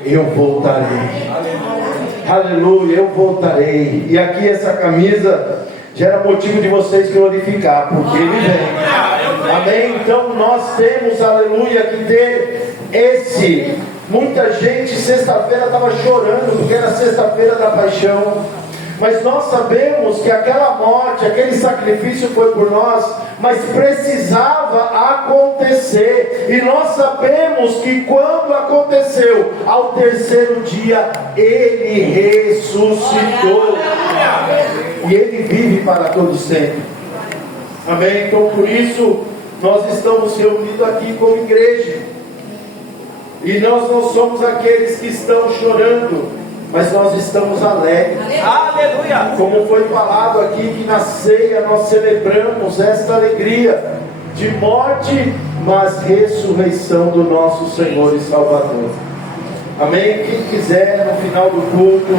Eu voltarei. Aleluia, eu voltarei. E aqui essa camisa gera motivo de vocês glorificar, porque Ele vem. Amém? Então nós temos, aleluia, que ter esse. Muita gente sexta-feira estava chorando, porque era sexta-feira da paixão. Mas nós sabemos que aquela morte, aquele sacrifício foi por nós, mas precisava acontecer. E nós sabemos que quando aconteceu, ao terceiro dia, Ele ressuscitou. E Ele vive para todo sempre. Amém? Então por isso, nós estamos reunidos aqui como igreja. E nós não somos aqueles que estão chorando, mas nós estamos alegres. Aleluia! Como foi falado aqui, que na ceia nós celebramos esta alegria de morte, mas ressurreição do nosso Senhor e Salvador. Amém? Quem quiser, no final do culto,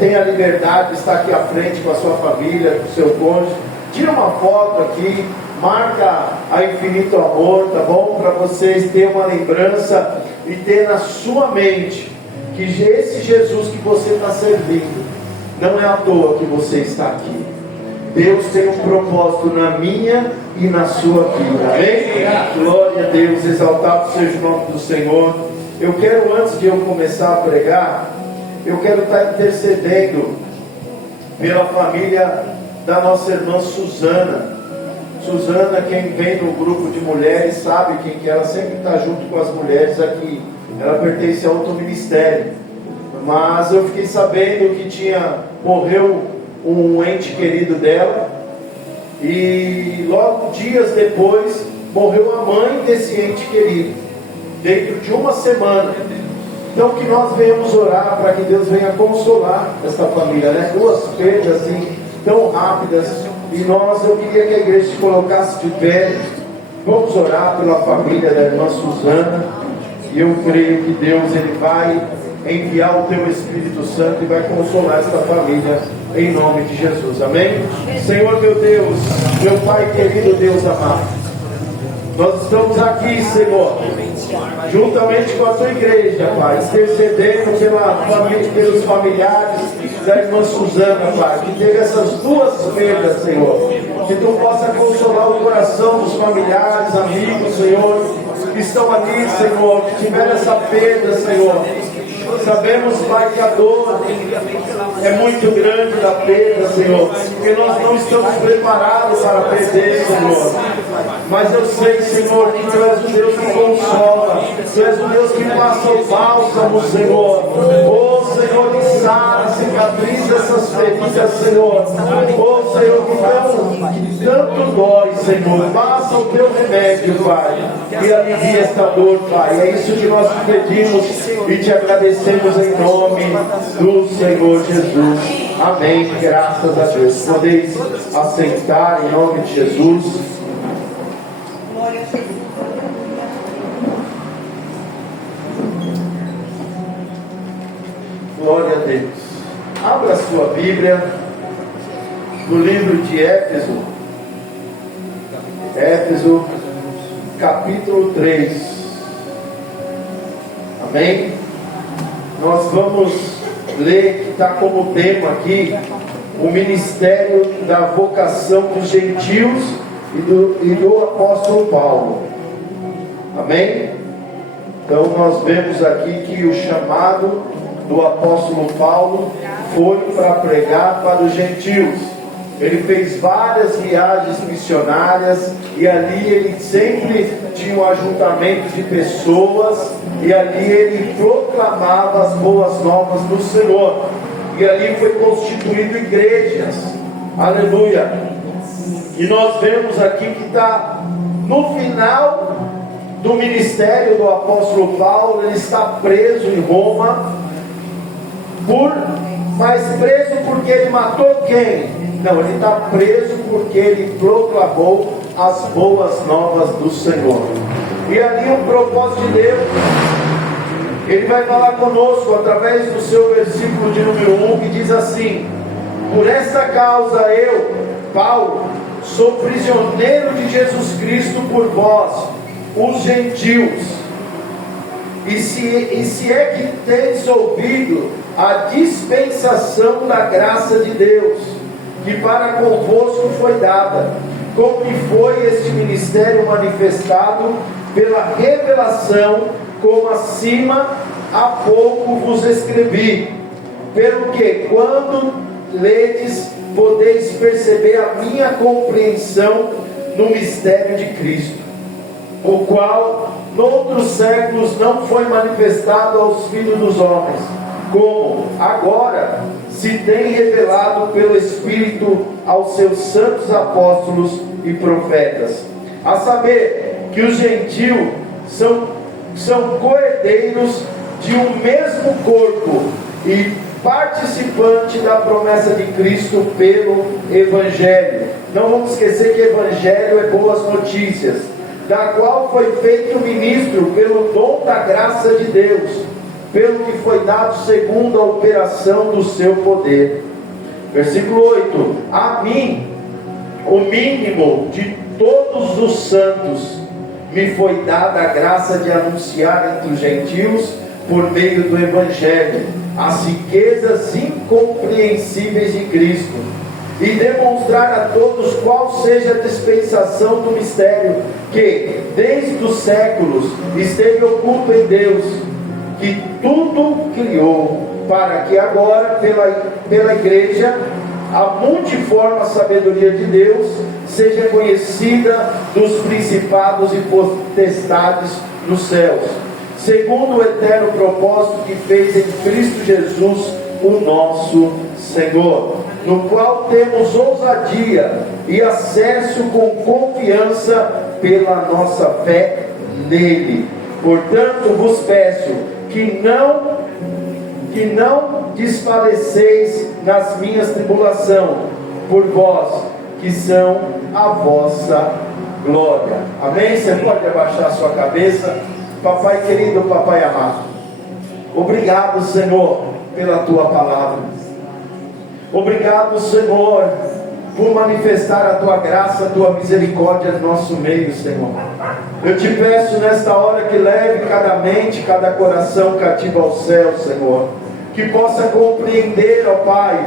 tem a liberdade de estar aqui à frente com a sua família, com o seu cônjuge. Tira uma foto aqui, marca a Infinito Amor, tá bom? Para vocês terem uma lembrança e ter na sua mente que esse Jesus que você está servindo não é à toa que você está aqui. Deus tem um propósito na minha e na sua vida. Amém? Glória a Deus, exaltado seja o nome do Senhor. Eu quero, antes de eu começar a pregar, eu quero estar intercedendo pela família da nossa irmã Suzana. Suzana, quem vem no grupo de mulheres sabe quem que ela sempre está junto com as mulheres aqui. Ela pertence a outro ministério. Mas eu fiquei sabendo que morreu um ente querido dela. E logo dias depois morreu a mãe desse ente querido, dentro de uma semana. Então que nós venhamos orar para que Deus venha consolar essa família, né? Duas perdas assim tão rápidas. E eu queria que a igreja se colocasse de pé. Vamos orar pela família da irmã Suzana. E eu creio que Deus Ele vai enviar o Teu Espírito Santo e vai consolar esta família em nome de Jesus. Amém? Senhor meu Deus, meu Pai querido, Deus amado, nós estamos aqui, Senhor, juntamente com a Tua igreja, Pai, intercedendo pela família, pelos familiares da irmã Suzana, Pai, que teve essas duas perdas, Senhor. Que Tu possa consolar o coração dos familiares, amigos, Senhor, que estão ali, Senhor, que tiveram essa perda, Senhor. Sabemos, Pai, que a dor é muito grande da perda, Senhor, porque nós não estamos preparados para perder, Senhor. Mas eu sei, Senhor, que Tu és o Deus que consola, Tu és o Deus que passa o bálsamo, Senhor. Oh, Senhor, que sara, cicatriza essas feridas, Senhor. Oh, Senhor, que tanto dói, Senhor. Passa o Teu remédio, Pai, e alivia esta dor, Pai. É isso que nós te pedimos e te agradecemos em nome do Senhor Jesus. Amém. Graças a Deus. Podeis assentar em nome de Jesus. Glória a Deus. Abra a sua Bíblia no livro de Éfeso. Éfeso, capítulo 3. Amém? Nós vamos ler, que está como tema aqui, o ministério da vocação dos gentios e do apóstolo Paulo. Amém? Então nós vemos aqui que o chamado do apóstolo Paulo foi para pregar para os gentios. Ele fez várias viagens missionárias e ali ele sempre tinha um ajuntamento de pessoas e ali ele proclamava as boas novas do Senhor. E ali foi constituído igrejas. Aleluia. E nós vemos aqui que está no final do ministério do apóstolo Paulo. Ele está preso em Roma, mas preso porque ele matou quem? Não, ele está preso porque ele proclamou as boas novas do Senhor. E ali o propósito de Deus, Ele vai falar conosco através do seu versículo de número 1, que diz assim: por esta causa eu, Paulo, sou prisioneiro de Jesus Cristo por vós, os gentios. E se é que tens ouvido a dispensação da graça de Deus, que para convosco foi dada, como que foi este ministério manifestado pela revelação, como acima há pouco vos escrevi, pelo que quando ledes, podeis perceber a minha compreensão no mistério de Cristo, o qual noutros séculos não foi manifestado aos filhos dos homens, como agora se tem revelado pelo Espírito aos seus santos apóstolos e profetas, a saber que os gentios são coerdeiros de um mesmo corpo e participante da promessa de Cristo pelo Evangelho. Não vamos esquecer que Evangelho é boas notícias, da qual foi feito ministro pelo dom da graça de Deus, pelo que foi dado segundo a operação do seu poder. Versículo 8: a mim, o mínimo de todos os santos, me foi dada a graça de anunciar entre os gentios, por meio do Evangelho, as riquezas incompreensíveis de Cristo, e demonstrar a todos qual seja a dispensação do mistério, que desde os séculos esteve oculto em Deus, que tudo criou, para que agora pela igreja a multiforme sabedoria de Deus seja conhecida dos principados e potestades nos céus, segundo o eterno propósito que fez em Cristo Jesus, o nosso Senhor, no qual temos ousadia e acesso com confiança pela nossa fé nele. Portanto, vos peço que não desfaleceis nas minhas tribulações, por vós, que são a vossa glória. Amém? Você pode abaixar a sua cabeça. Papai querido, papai amado, obrigado, Senhor, pela tua palavra. Obrigado, Senhor, por manifestar a tua graça, a tua misericórdia no nosso meio, Senhor. Eu te peço nesta hora que leve cada mente, cada coração cativo ao céu, Senhor, que possa compreender, ó Pai,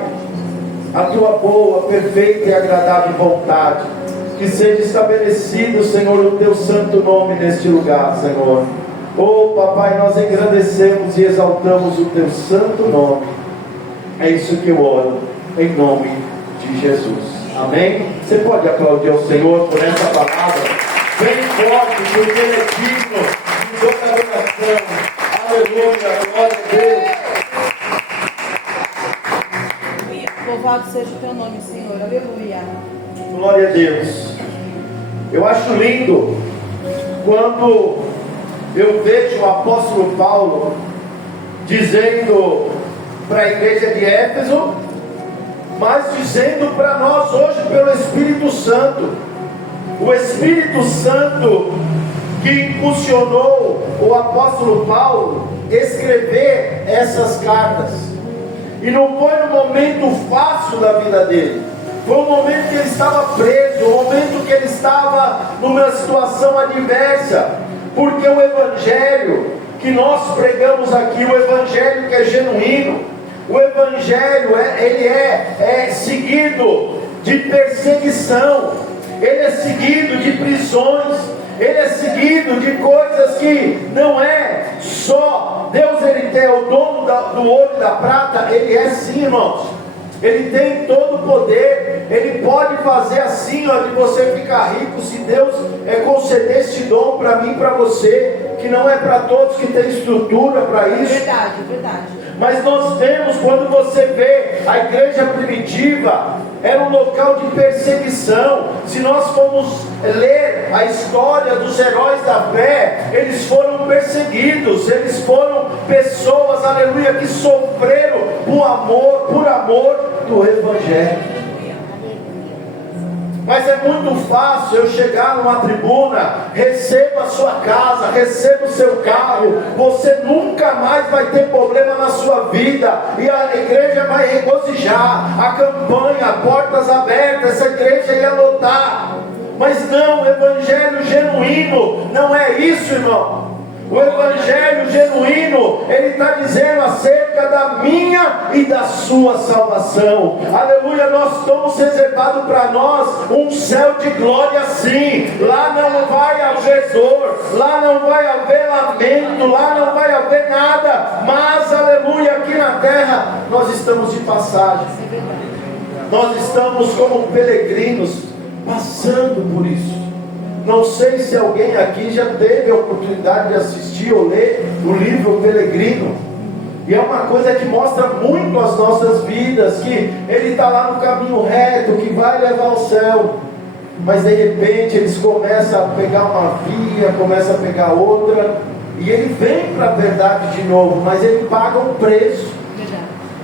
a tua boa, perfeita e agradável vontade, que seja estabelecido, Senhor, o teu santo nome neste lugar, Senhor. Oh, papai, nós engrandecemos e exaltamos o teu santo nome. É isso que eu oro, em nome de Jesus. Amém? Você pode aplaudir ao Senhor por essa palavra bem forte, porque Ele é digno de toda adoração. Aleluia, glória a Deus. Louvado seja o teu nome, Senhor. Aleluia. Glória a Deus. Eu acho lindo quando eu vejo o apóstolo Paulo dizendo para a igreja de Éfeso, mas dizendo para nós hoje pelo Espírito Santo. O Espírito Santo que impulsionou o apóstolo Paulo escrever essas cartas. E não foi no momento fácil da vida dele. Foi um momento que ele estava preso, um momento que ele estava numa situação adversa. Porque o Evangelho que nós pregamos aqui, o Evangelho que é genuíno, o Evangelho ele é seguido de perseguição, ele é seguido de prisões, ele é seguido de coisas que não é só Deus. Ele tem o dono do ouro e da prata, ele é sim, irmãos. Ele tem todo o poder, ele pode fazer assim, ó, de você ficar rico, se Deus conceder este dom para mim e para você, que não é para todos que tem estrutura para isso. Verdade, verdade. Mas nós temos, quando você vê a igreja primitiva, era um local de perseguição. Se nós formos ler a história dos heróis da fé, eles foram perseguidos, eles foram pessoas, aleluia, que sofreram por amor do Evangelho. Mas é muito fácil eu chegar numa tribuna, receba a sua casa, receba o seu carro, você nunca mais vai ter problema na sua vida, e a igreja vai regozijar, a campanha, portas abertas, essa igreja ia lotar. Mas não, o Evangelho genuíno não é isso, irmão. O evangelho genuíno, ele está dizendo acerca da minha e da sua salvação. Aleluia, nós estamos reservados para nós um céu de glória sim. Lá não vai haver dor, lá não vai haver lamento, lá não vai haver nada. Mas, aleluia, aqui na terra nós estamos de passagem. Nós estamos como peregrinos, passando por isso. Não sei se alguém aqui já teve a oportunidade de assistir ou ler o livro Peregrino. E é uma coisa que mostra muito as nossas vidas, que ele está lá no caminho reto, que vai levar ao céu. Mas de repente eles começam a pegar uma via, começam a pegar outra, e ele vem para a verdade de novo, mas ele paga um preço.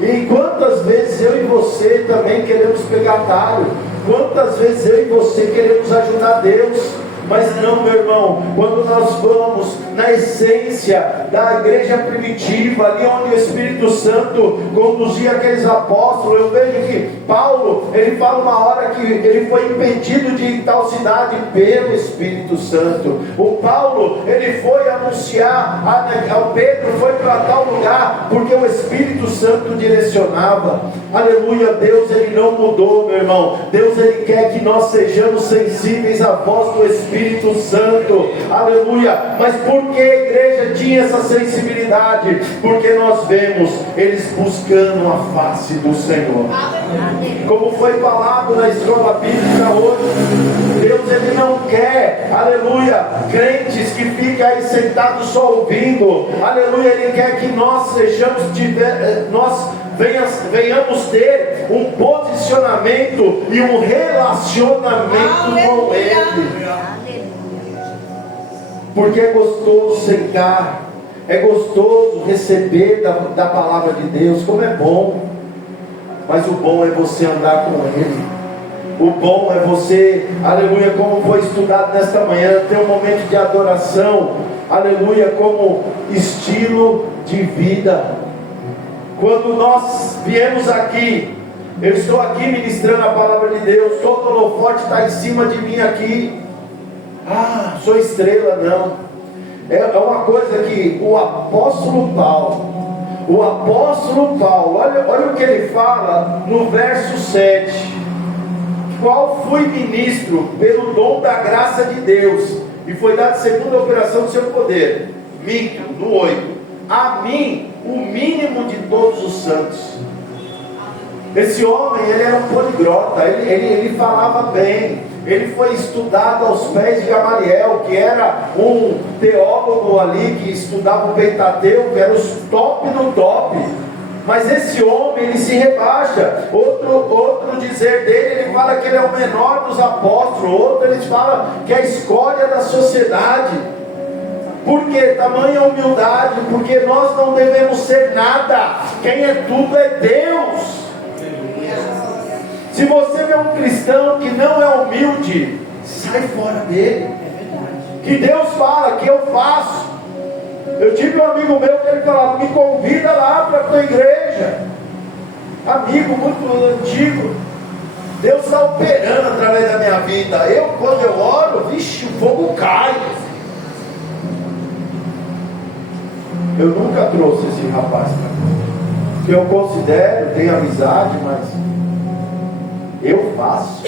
E quantas vezes eu e você também queremos pegar atalho? Quantas vezes eu e você queremos ajudar Deus? Mas não, meu irmão, quando nós vamos na essência da igreja primitiva, ali onde o Espírito Santo conduzia aqueles apóstolos, eu vejo que Paulo, ele fala uma hora que ele foi impedido de ir em tal cidade pelo Espírito Santo. O Paulo, ele foi anunciar ao Pedro, foi para tal lugar, porque o Espírito Santo direcionava. Aleluia, Deus, ele não mudou, meu irmão. Deus, ele quer que nós sejamos sensíveis à voz do Espírito Santo, aleluia. Mas por que a igreja tinha essa sensibilidade? Porque nós vemos eles buscando a face do Senhor. Como foi falado na escola bíblica hoje, Deus, ele não quer, aleluia, crentes que ficam aí sentados só ouvindo, aleluia. Ele quer que nós sejamos, venhamos ter um posicionamento e um relacionamento com Ele. Porque é gostoso sentar, é gostoso receber da palavra de Deus, como é bom. Mas o bom é você andar com Ele. O bom é você, aleluia, como foi estudado nesta manhã, ter um momento de adoração, aleluia, como estilo de vida. Quando nós viemos aqui, eu estou aqui ministrando a palavra de Deus, todo o holofote está em cima de mim aqui. Ah, sou estrela, não. É uma coisa que o apóstolo Paulo, olha o que ele fala no verso 7. Qual fui ministro pelo dom da graça de Deus, e foi dado segundo a operação do seu poder. Minto, no 8. A mim, o mínimo de todos os santos. Esse homem, ele era um poliglota, ele falava bem. Ele foi estudado aos pés de Gamaliel, que era um teólogo ali, que estudava o Pentateuco, que era os top do top. Mas esse homem, ele se rebaixa. Outro dizer dele, ele fala que ele é o menor dos apóstolos. Outro, ele fala que é a escória da sociedade. Por que tamanha humildade? Porque nós não devemos ser nada. Quem é tudo é Deus. Se você vê um cristão que não é humilde, sai fora dele. Que Deus fala, que eu faço. Eu tive um amigo meu que ele falava: me convida lá para a tua igreja. Amigo muito antigo. Deus está operando através da minha vida. Quando eu oro, vixe, o fogo cai. Eu nunca trouxe esse rapaz para cá, que eu considero, tenho amizade, mas eu faço,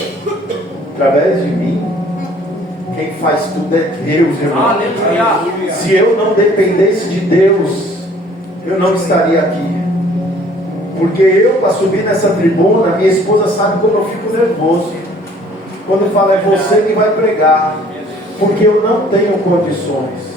através de mim. Quem faz tudo é Deus, irmão. Aleluia. Se eu não dependesse de Deus, eu não estaria aqui. Porque eu, para subir nessa tribuna, minha esposa sabe como eu fico nervoso quando fala: é você que vai pregar, porque eu não tenho condições.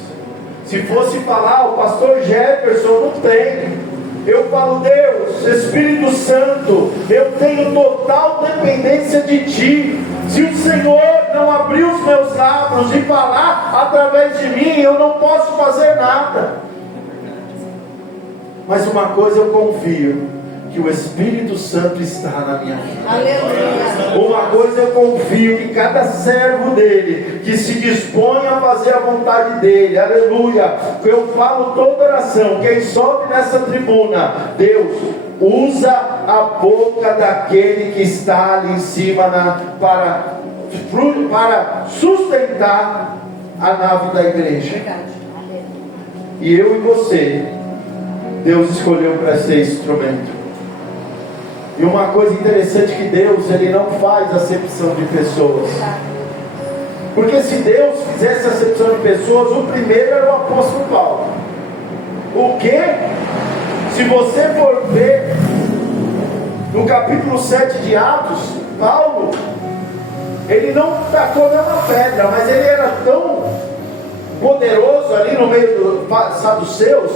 Se fosse falar, o pastor Jefferson, não tem. Eu falo: Deus, Espírito Santo, eu tenho total dependência de Ti. Se o Senhor não abrir os meus lábios e falar através de mim, eu não posso fazer nada. Mas uma coisa eu confio, que o Espírito Santo está na minha vida. Aleluia. Uma coisa eu confio, que cada servo dele, que se dispõe a fazer a vontade dele, aleluia, eu falo toda oração, quem sobe nessa tribuna, Deus, usa a boca daquele que está ali em cima para sustentar a nave da igreja. E eu e você, Deus escolheu para ser instrumento. E uma coisa interessante que Deus, Ele não faz acepção de pessoas. Porque se Deus fizesse acepção de pessoas, o primeiro era o apóstolo Paulo. O que? Se você for ver no capítulo 7 de Atos, Paulo, ele não tacou nenhuma pedra, mas ele era tão poderoso ali no meio dos saduceus,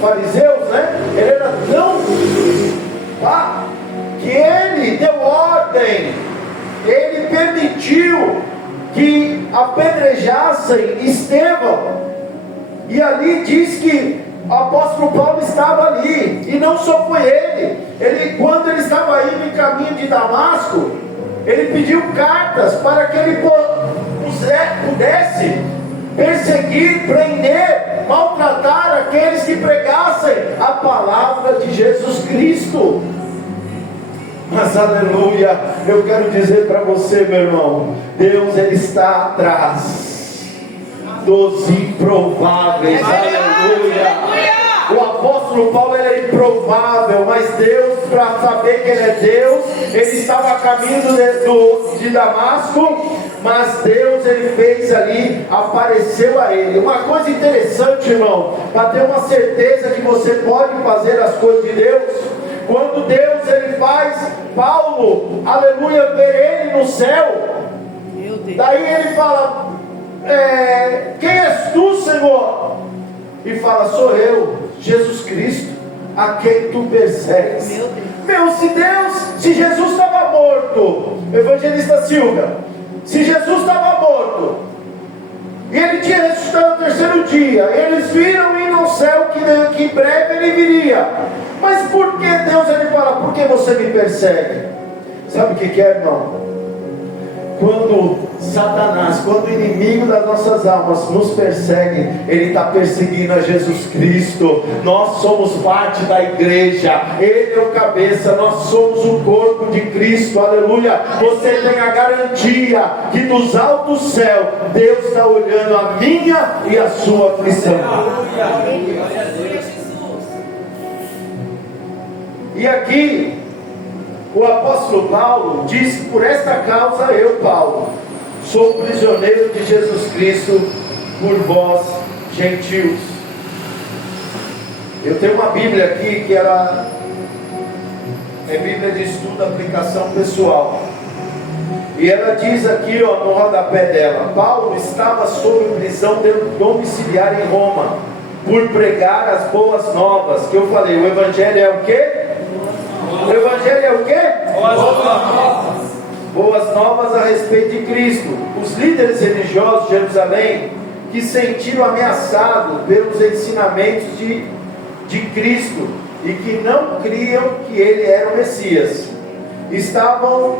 fariseus, né? Ele era tão que ele deu ordem, ele permitiu que apedrejassem Estevão, e ali diz que o apóstolo Paulo estava ali, e não só foi ele, quando ele estava indo em caminho de Damasco, ele pediu cartas para que ele pudesse perseguir, prender, maltratar aqueles que pregassem a palavra de Jesus Cristo. Mas aleluia, eu quero dizer para você, meu irmão, Deus, Ele está atrás dos improváveis. Aleluia. O apóstolo Paulo, ele é improvável, mas Deus, para saber que Ele é Deus, ele estava a caminho de Damasco, mas Deus, Ele fez ali, apareceu a ele. Uma coisa interessante, irmão, para ter uma certeza que você pode fazer as coisas de Deus, quando Deus, Ele faz Paulo, aleluia, ver ele no céu, daí ele fala, quem és tu, Senhor? E fala, sou eu, Jesus Cristo, a quem tu persegues. Se Jesus estava morto, evangelista Silvia, se Jesus estava morto, e ele tinha ressuscitado no terceiro dia, eles viram ir no céu que em breve ele viria, mas por que Deus, ele fala, por que você me persegue? Sabe o que é, irmão? Quando Satanás, quando o inimigo das nossas almas nos persegue, ele está perseguindo a Jesus Cristo. Nós somos parte da igreja, Ele é o cabeça, nós somos o corpo de Cristo, aleluia. Você tem a garantia que dos altos céus, Deus está olhando a minha e a sua aflição. E aqui o apóstolo Paulo diz: por esta causa eu, Paulo, sou prisioneiro de Jesus Cristo por vós, gentios. Eu tenho uma Bíblia aqui que ela é Bíblia de estudo, aplicação pessoal. E ela diz aqui, ó, no rodapé dela: Paulo estava sob prisão domiciliar em Roma, por pregar as boas novas. Que eu falei, o Evangelho é o quê? O Evangelho é o quê? Boas novas. Boas novas a respeito de Cristo. Os líderes religiosos de Jerusalém, que sentiram ameaçados pelos ensinamentos de Cristo e que não criam que Ele era o Messias, estavam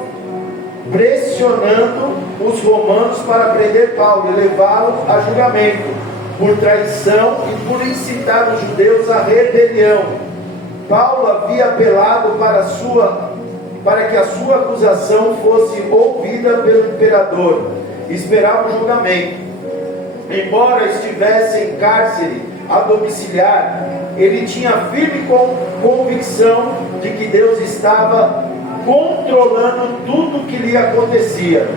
pressionando os romanos para prender Paulo e levá-lo a julgamento por traição e por incitar os judeus à rebelião. Paulo havia apelado para que a sua acusação fosse ouvida pelo imperador. Esperava o julgamento. Embora estivesse em cárcere a domiciliar, ele tinha firme convicção de que Deus estava controlando tudo o que lhe acontecia.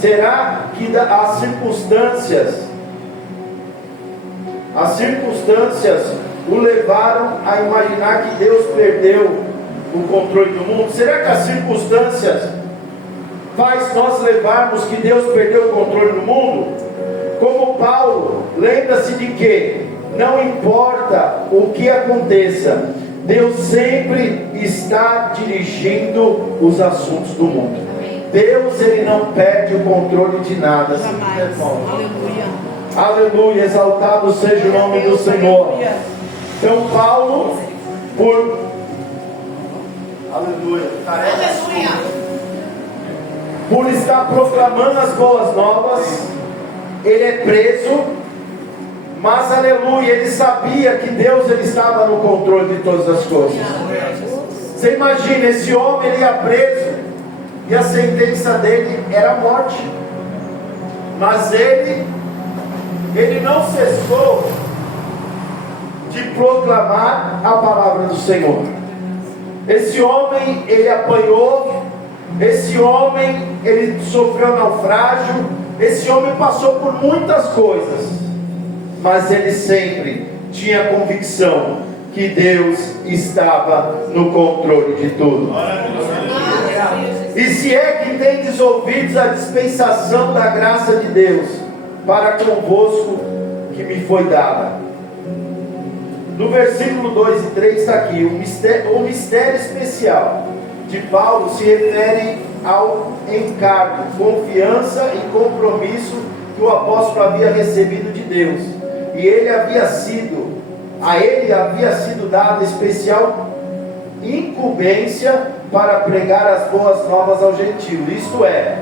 Será que as circunstâncias o levaram a imaginar que Deus perdeu o controle do mundo? Será que as circunstâncias faz nós levarmos que Deus perdeu o controle do mundo? Como Paulo, lembra-se de que não importa o que aconteça, Deus sempre está dirigindo os assuntos do mundo. Deus, Ele não perde o controle de nada. Aleluia. Aleluia, exaltado seja o nome do Senhor. Então Paulo, por estar proclamando as boas novas, ele é preso, mas aleluia, ele sabia que Deus, ele estava no controle de todas as coisas. Você imagina, esse homem, ele ia preso, e a sentença dele era a morte, mas ele não cessou de proclamar a palavra do Senhor. Esse homem, ele apanhou, esse homem, ele sofreu naufrágio, esse homem passou por muitas coisas, mas ele sempre tinha convicção que Deus estava no controle de tudo. E se é que tendes ouvidos a dispensação da graça de Deus para convosco que me foi dada. No versículo 2 e 3 está aqui, o mistério especial de Paulo se refere ao encargo, confiança e compromisso que o apóstolo havia recebido de Deus. E a ele havia sido dada especial incumbência para pregar as boas novas aos gentios. Isto é,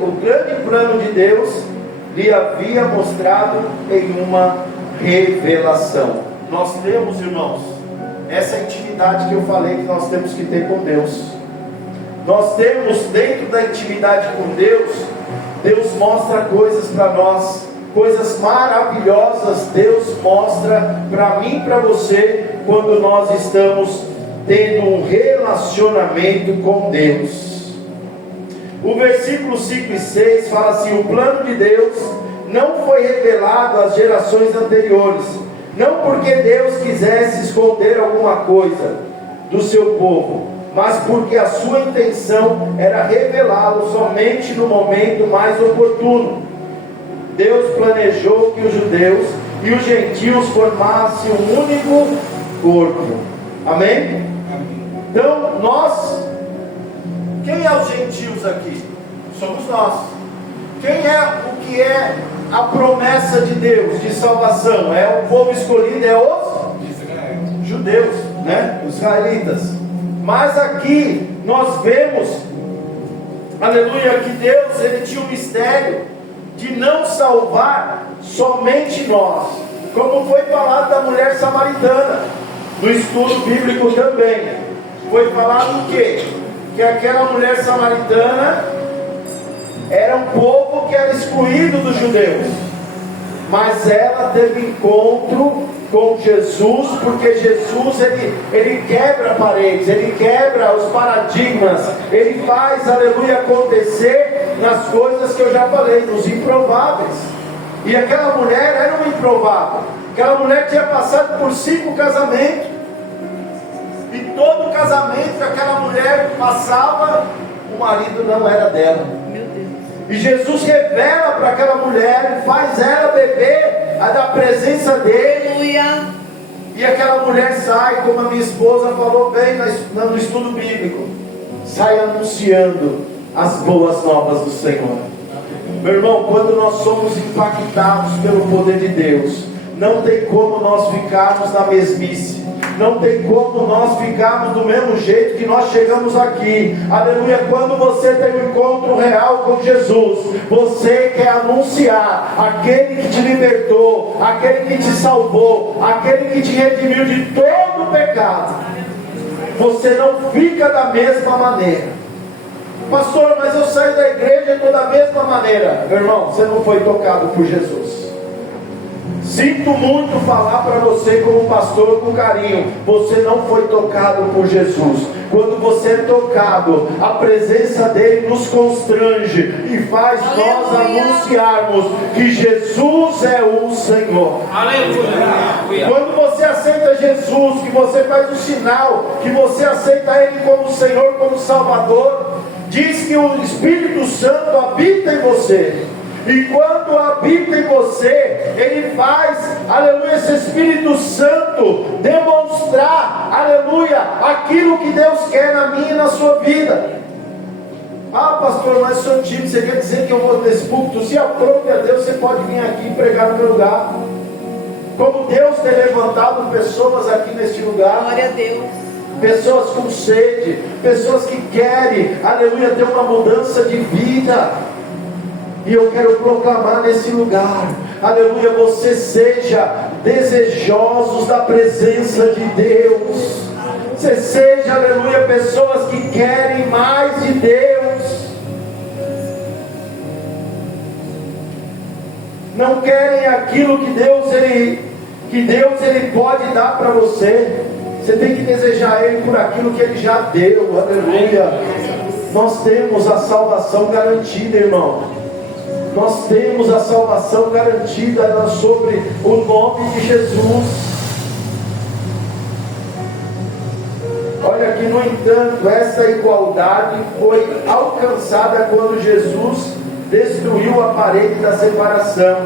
o grande plano de Deus lhe havia mostrado em uma revelação. Nós temos, irmãos, essa intimidade que eu falei que nós temos que ter com Deus. Nós temos dentro da intimidade com Deus, Deus mostra coisas para nós, coisas maravilhosas Deus mostra para mim e para você, quando nós estamos tendo um relacionamento com Deus. O versículo 5 e 6 fala assim: o plano de Deus não foi revelado às gerações anteriores, não porque Deus quisesse esconder alguma coisa do seu povo, mas porque a sua intenção era revelá-lo somente no momento mais oportuno. Deus planejou que os judeus e os gentios formassem um único corpo. Amém? Então, quem é os gentios aqui? Somos nós. Quem é o que é a promessa de Deus de salvação? É o povo escolhido, é os judeus, né? Os israelitas. Mas aqui nós vemos, aleluia, que Deus, ele tinha um mistério de não salvar somente nós, como foi falado da mulher samaritana, no estudo bíblico também. Foi falado o quê? Que aquela mulher samaritana era um povo que era excluído dos judeus, mas ela teve encontro com Jesus, porque Jesus ele quebra paredes, ele quebra os paradigmas, ele faz, aleluia, acontecer nas coisas que eu já falei, nos improváveis. E aquela mulher era um improvável. Aquela mulher tinha passado por 5 casamentos, e todo casamento que aquela mulher passava, o marido não era dela. Meu Deus. E Jesus revela para aquela mulher, faz ela beber da presença dele. Aleluia. E aquela mulher sai, como a minha esposa falou bem no estudo bíblico, sai anunciando as boas novas do Senhor. Meu irmão, quando nós somos impactados pelo poder de Deus, não tem como nós ficarmos na mesmice, não tem como nós ficarmos do mesmo jeito que nós chegamos aqui. Aleluia. Quando você tem um encontro real com Jesus, você quer anunciar aquele que te libertou, aquele que te salvou, aquele que te redimiu de todo o pecado. Você não fica da mesma maneira. Pastor, mas eu saio da igreja e estou da mesma maneira. Meu irmão, você não foi tocado por Jesus. Sinto muito falar para você como pastor com carinho, você não foi tocado por Jesus. Quando você é tocado, a presença dele nos constrange e faz nós anunciarmos que Jesus é o Senhor. Aleluia. Quando você aceita Jesus, que você faz o sinal, que você aceita ele como Senhor, como Salvador, diz que o Espírito Santo habita em você. E quando habita em você, ele faz, aleluia, esse Espírito Santo demonstrar, aleluia, aquilo que Deus quer na minha e na sua vida. Ah, pastor, mas sou tímido, você quer dizer que eu vou nesse púlpito? Se aprove a Deus, você pode vir aqui e pregar no meu lugar. Como Deus tem levantado pessoas aqui neste lugar. Glória a Deus. Pessoas com sede, pessoas que querem, aleluia, ter uma mudança de vida. E eu quero proclamar nesse lugar, aleluia, você seja desejosos da presença de Deus. Você seja, aleluia, pessoas que querem mais de Deus. Não querem aquilo que Deus que Deus ele pode dar para você, você tem que desejar Ele por aquilo que Ele já deu. Aleluia. Nós temos a salvação garantida, irmão. Nós temos a salvação garantida sobre o nome de Jesus. Olha que, no entanto, essa igualdade foi alcançada quando Jesus destruiu a parede da separação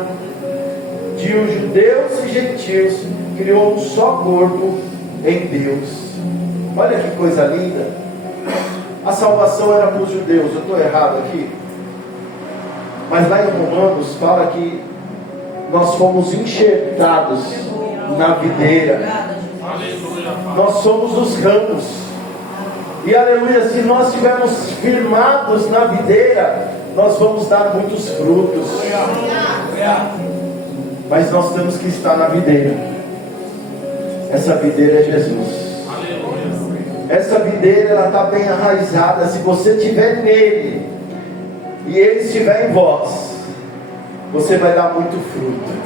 de os judeus e gentios, criou um só corpo em Deus. Olha que coisa linda. A salvação era para os judeus. Eu estou errado aqui? Mas lá em Romanos fala que nós fomos enxertados na videira. Nós somos os ramos. E aleluia, se nós estivermos firmados na videira, nós vamos dar muitos frutos. Mas nós temos que estar na videira. Essa videira é Jesus. Essa videira, ela está bem arraizada. Se você estiver nele e ele estiver em vós, você vai dar muito fruto.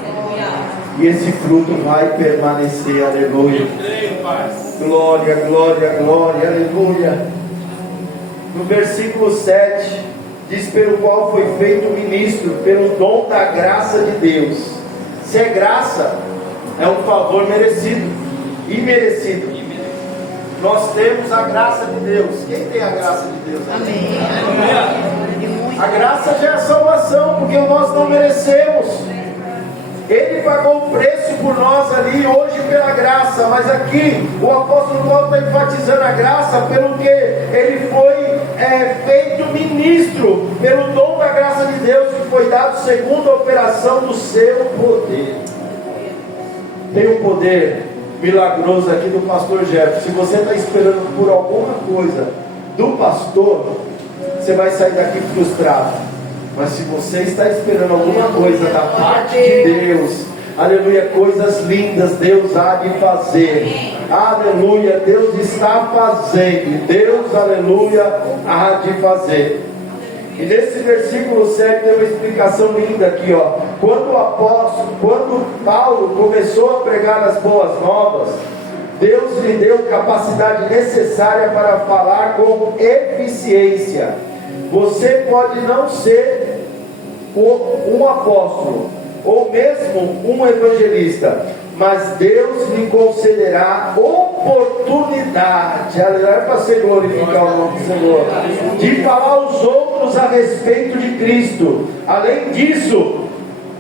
E esse fruto vai permanecer. Aleluia. Glória, glória, glória. Aleluia. No versículo 7 diz: pelo qual foi feito ministro pelo dom da graça de Deus. Se é graça, é um favor merecido, imerecido. Nós temos a graça de Deus. Quem tem a graça de Deus? Amém. A graça já é a salvação, porque nós não merecemos. Ele pagou o preço por nós ali, hoje pela graça. Mas aqui o apóstolo Paulo está enfatizando a graça pelo que ele foi feito ministro, pelo dom da graça de Deus que foi dado segundo a operação do seu poder. Tem um poder milagroso aqui do pastor Jefferson. Se você está esperando por alguma coisa do pastor, você vai sair daqui frustrado. Mas se você está esperando alguma coisa da parte de Deus, aleluia, coisas lindas Deus há de fazer. Aleluia, Deus está fazendo. Deus, aleluia, há de fazer. E nesse versículo 7 tem uma explicação linda aqui, ó. Quando Paulo começou a pregar as boas novas, Deus lhe deu capacidade necessária para falar com eficiência. Você pode não ser um apóstolo, ou mesmo um evangelista, mas Deus lhe concederá oportunidade, aleluia, para você glorificar o nome do Senhor, de falar aos outros a respeito de Cristo. Além disso,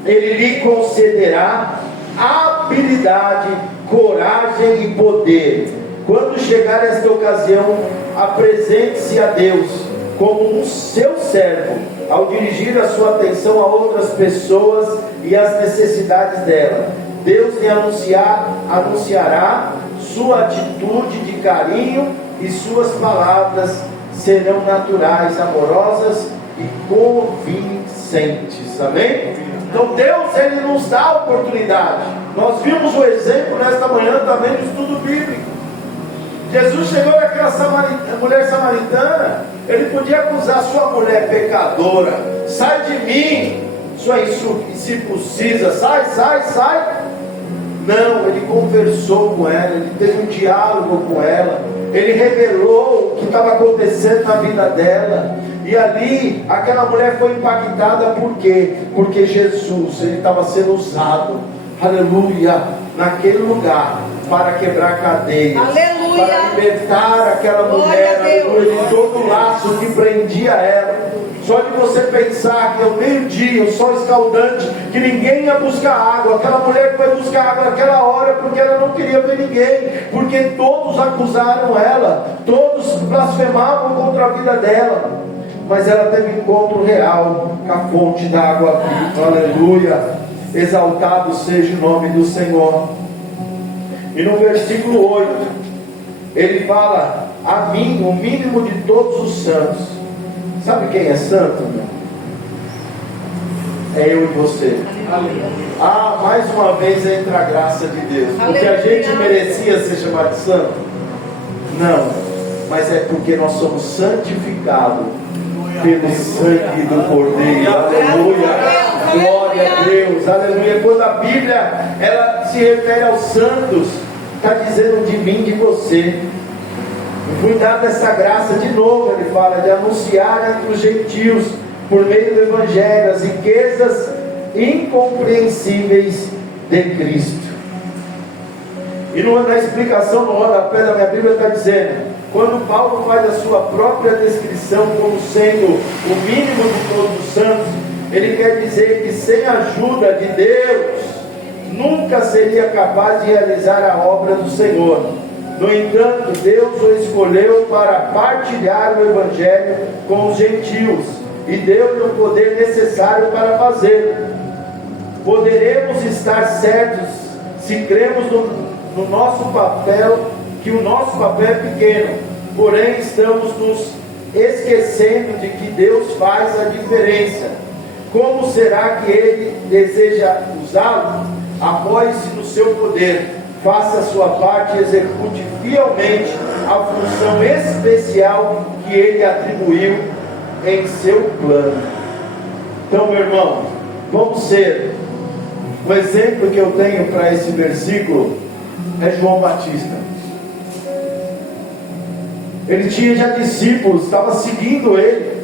Ele lhe concederá habilidade, coragem e poder. Quando chegar esta ocasião, apresente-se a Deus como um seu servo, ao dirigir a sua atenção a outras pessoas e as necessidades dela. Deus lhe anunciará sua atitude de carinho, e suas palavras serão naturais, amorosas e convincentes. Amém? Então Deus, Ele nos dá a oportunidade. Nós vimos o exemplo nesta manhã também no estudo bíblico. Jesus chegou naquela mulher samaritana. Ele podia acusar sua mulher pecadora: sai de mim, sua incircuncisa, sai. Não, ele conversou com ela, ele teve um diálogo com ela, ele revelou o que estava acontecendo na vida dela. E ali, aquela mulher foi impactada. Por quê? Porque Jesus, ele estava sendo usado, aleluia, naquele lugar, para quebrar cadeias, aleluia, para libertar aquela mulher, aleluia, de todo o laço que prendia ela. Só de você pensar que ao meio-dia, o sol escaldante, que ninguém ia buscar água, aquela mulher foi buscar água naquela hora, porque ela não queria ver ninguém, porque todos acusaram ela, todos blasfemavam contra a vida dela. Mas ela teve um encontro real com a fonte da água viva, aleluia. Exaltado seja o nome do Senhor. E no versículo 8, ele fala: a mim, o mínimo de todos os santos. Sabe quem é santo, meu? É eu e você. Ah, mais uma vez entra a graça de Deus. Porque a gente merecia ser chamado de santo? Não, mas é porque nós somos santificados pelo sangue do Cordeiro. Aleluia. Glória a Deus, aleluia. Quando a Bíblia ela se refere aos santos, está dizendo de mim, de você. Fui dada essa graça de novo, ele fala, de anunciar entre os gentios, por meio do Evangelho, as riquezas incompreensíveis de Cristo. E na explicação, no rodapé da minha Bíblia está dizendo, quando Paulo faz a sua própria descrição como sendo o mínimo de todos os santos, ele quer dizer que sem a ajuda de Deus, nunca seria capaz de realizar a obra do Senhor. No entanto, Deus o escolheu para partilhar o Evangelho com os gentios e deu-lhe o poder necessário para fazê-lo. Poderemos estar certos se cremos no nosso papel, que o nosso papel é pequeno, porém estamos nos esquecendo de que Deus faz a diferença. Como será que Ele deseja usá-lo? Apoie-se no seu poder, faça a sua parte e execute fielmente a função especial que Ele atribuiu em seu plano. Então, meu irmão, vamos ser, o exemplo que eu tenho para esse versículo é João Batista. Ele tinha já discípulos, estava seguindo ele.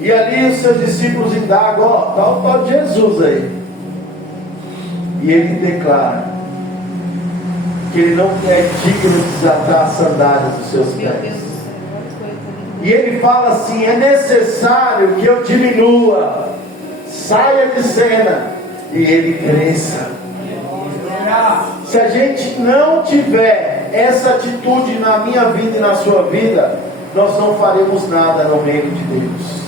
E ali os seus discípulos indagam, está o tal de Jesus aí. E ele declara que ele não é digno de desatar as sandálias dos seus pés. E ele fala assim, é necessário que eu diminua, saia de cena e ele cresça. Se a gente não tiver essa atitude na minha vida e na sua vida, nós não faremos nada no reino de Deus.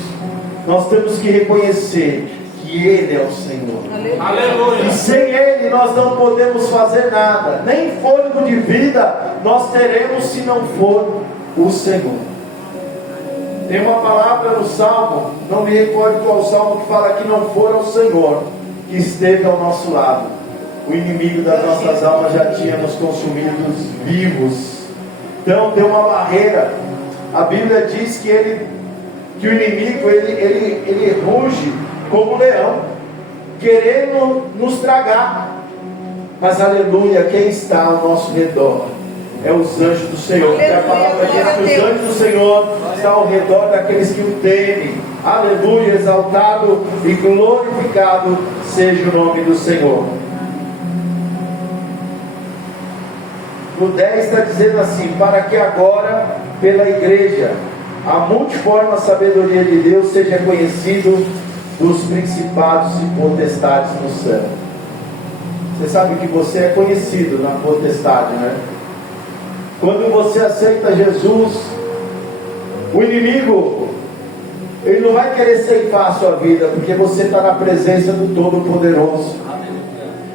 Nós temos que reconhecer que Ele é o Senhor. Aleluia. E sem Ele nós não podemos fazer nada. Nem fôlego de vida nós teremos se não for o Senhor. Tem uma palavra no Salmo, não me recordo qual Salmo, que fala que não for o Senhor que esteve ao nosso lado, o inimigo das nossas almas já tinha nos consumido vivos. Então tem uma barreira. A Bíblia diz que o inimigo ele ruge como um leão, querendo nos tragar. Mas aleluia, quem está ao nosso redor é os anjos do Senhor. Porque a palavra diz que os anjos do Senhor estão ao redor daqueles que o temem. Aleluia, exaltado e glorificado seja o nome do Senhor. No 10 está dizendo assim, para que agora pela igreja a multiforme sabedoria de Deus seja conhecido dos principados e potestades no céu. Você sabe que você é conhecido na potestade, né? Quando você aceita Jesus, o inimigo, ele não vai querer ceifar a sua vida, porque você está na presença do Todo-Poderoso.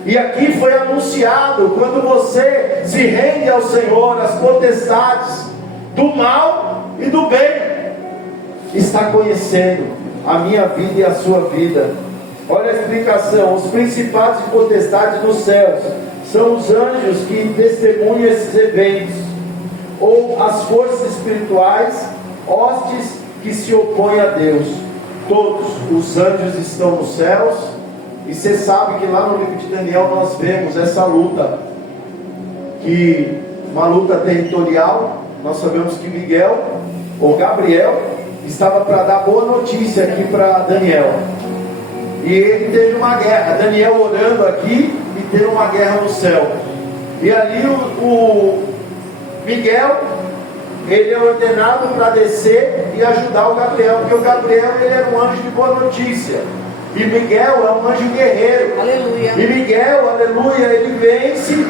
E aqui foi anunciado, quando você se rende ao Senhor, as potestades do mal e do bem está conhecendo a minha vida e a sua vida. Olha a explicação: os principados e potestades dos céus são os anjos que testemunham esses eventos, ou as forças espirituais, hostes que se opõem a Deus. Todos os anjos estão nos céus. E você sabe que lá no livro de Daniel nós vemos essa luta, que uma luta territorial. Nós sabemos que Miguel, ou Gabriel, estava para dar boa notícia aqui para Daniel. E ele teve uma guerra, Daniel orando aqui e teve uma guerra no céu. E ali o Miguel, ele é ordenado para descer e ajudar o Gabriel, porque o Gabriel ele era um anjo de boa notícia. E Miguel é um anjo guerreiro. Aleluia. E Miguel, aleluia, ele vence.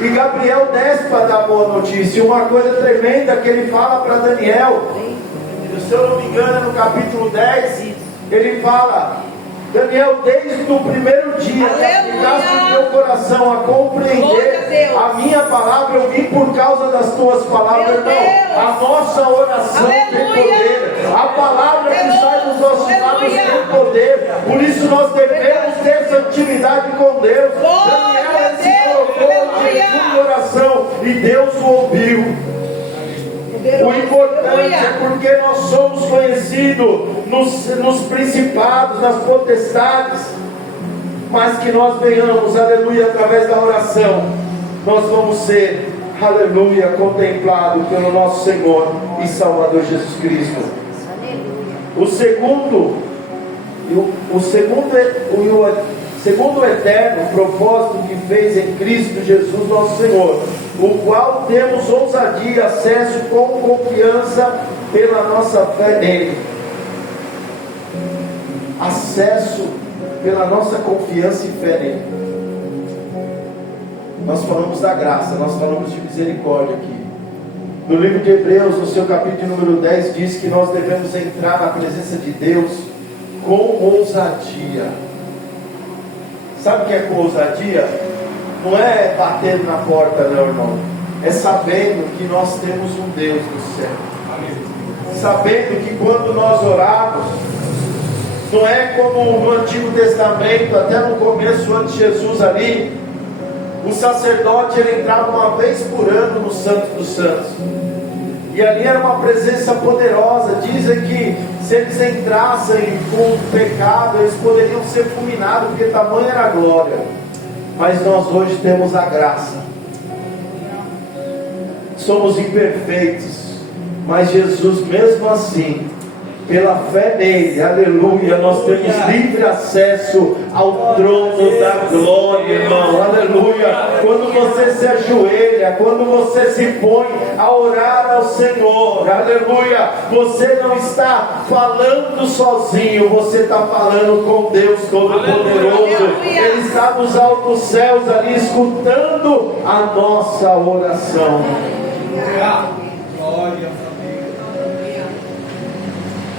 E Gabriel desce para dar boa notícia. Uma coisa tremenda que ele fala para Daniel, se eu não me engano é no capítulo 10, ele fala: Daniel, desde o primeiro dia que ficaste no teu coração a compreender a minha palavra, eu vim por causa das tuas palavras. Então, a nossa oração tem poder, a palavra que sai dos nossos lábios tem poder. Por isso nós devemos ter essa intimidade com Deus. Daniel se colocou em oração e Deus o ouviu. O importante é porque nós somos conhecidos nos principados, nas potestades, mas que nós venhamos, aleluia, através da oração, nós vamos ser, aleluia, contemplados pelo nosso Senhor e Salvador Jesus Cristo. O segundo eterno propósito que fez em Cristo Jesus nosso Senhor, o qual temos ousadia e acesso com confiança pela nossa fé nele. Acesso pela nossa confiança e fé nele. Nós falamos da graça, nós falamos de misericórdia aqui. No livro de Hebreus, no seu capítulo número 10, diz que nós devemos entrar na presença de Deus com ousadia. Sabe o que é com ousadia? Não é batendo na porta, não, irmão. É sabendo que nós temos um Deus no céu. Sabendo que quando nós oramos, não é como no Antigo Testamento, até no começo, antes de Jesus ali, o sacerdote ele entrava uma vez por ano no Santo dos Santos. E ali era uma presença poderosa. Dizem que se eles entrassem com pecado, eles poderiam ser fulminados, porque tamanha era a glória. Mas nós hoje temos a graça. Somos imperfeitos, mas Jesus mesmo assim, pela fé nele, aleluia, nós temos livre acesso ao trono da glória, irmão, aleluia. Quando você se ajoelha, quando você se põe a orar ao Senhor, aleluia, você não está falando sozinho, você está falando com Deus Todo-Poderoso. Ele está nos altos céus ali, escutando a nossa oração. Glória.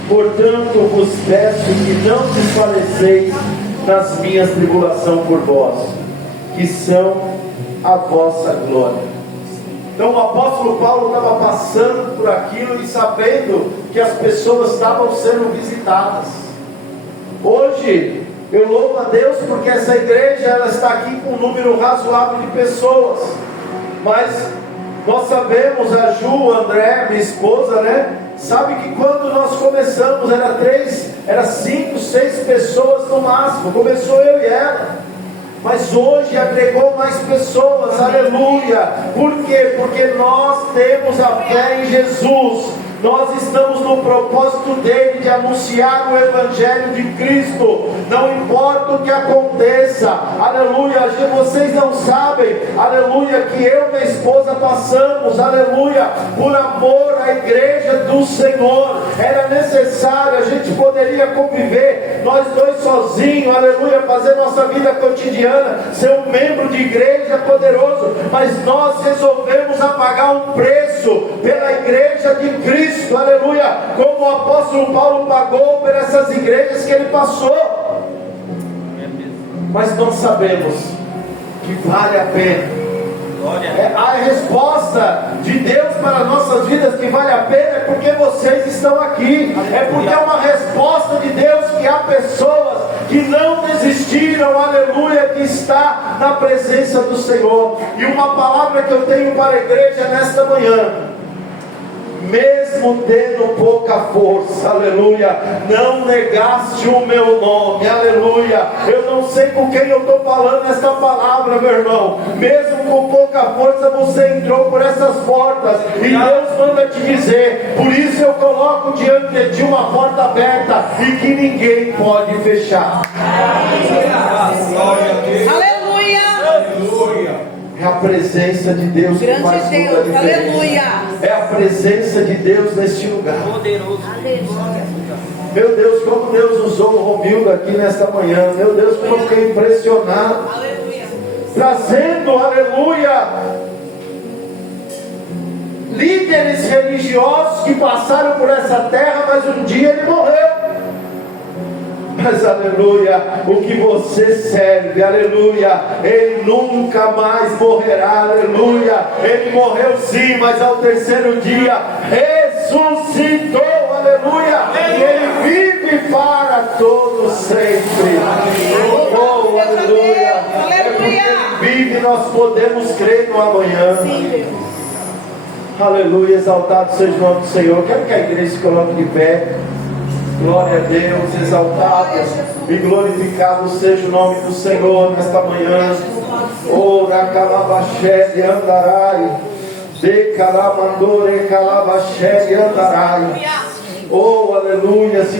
Portanto, vos peço que não desfaleceis nas minhas tribulações por vós, que são a vossa glória. Então o apóstolo Paulo estava passando por aquilo e sabendo que as pessoas estavam sendo visitadas. Hoje eu louvo a Deus porque essa igreja ela está aqui com um número razoável de pessoas, mas nós sabemos, a Ju, o André, minha esposa, né? Sabe que quando nós começamos era 5, 6 pessoas no máximo. Começou eu e ela. Mas hoje agregou mais pessoas, aleluia. Por quê? Porque nós temos a fé em Jesus. Nós estamos no propósito dele de anunciar o Evangelho de Cristo. Não importa o que aconteça, aleluia. Vocês não sabem, aleluia, que eu e minha esposa passamos, aleluia, por amor à igreja do Senhor. Era necessário, a gente poderia conviver, nós dois sozinhos, aleluia, fazer nossa vida cotidiana, ser um membro de igreja poderoso, mas nós resolvemos pagar um preço pela igreja de Cristo. Aleluia, como o apóstolo Paulo pagou por essas igrejas que ele passou. Mas nós sabemos que vale a pena. A resposta de Deus para nossas vidas que vale a pena é porque vocês estão aqui. É porque é uma resposta de Deus que há pessoas que não desistiram, aleluia, que está na presença do Senhor. E uma palavra que eu tenho para a igreja nesta manhã: mesmo tendo pouca força, aleluia, não negaste o meu nome, aleluia. Eu não sei com quem eu estou falando esta palavra, meu irmão. Mesmo com pouca força, você entrou por essas portas, e Deus manda te dizer: por isso eu coloco diante de ti uma porta aberta e que ninguém pode fechar. Aleluia. É a presença de Deus que faz toda a diferença. Aleluia. É a presença de Deus neste lugar. Poderoso. Meu Deus, como Deus usou o Romildo aqui nesta manhã. Meu Deus, como eu fiquei impressionado. Aleluia. Trazendo, aleluia, líderes religiosos que passaram por essa terra, mas um dia ele morreu. Mas aleluia, o que você serve, aleluia, ele nunca mais morrerá, aleluia. Ele morreu sim, mas ao terceiro dia ressuscitou, aleluia. E ele vive para todos sempre. Oh, aleluia. É porque ele vive, nós podemos crer no amanhã. Aleluia, exaltado seja o nome do Senhor. Quero que a igreja se coloque de pé. Glória a Deus, exaltado e glorificado seja o nome do Senhor nesta manhã. Ora calabaxé de andarai, de calamandore calabaxé de andarai.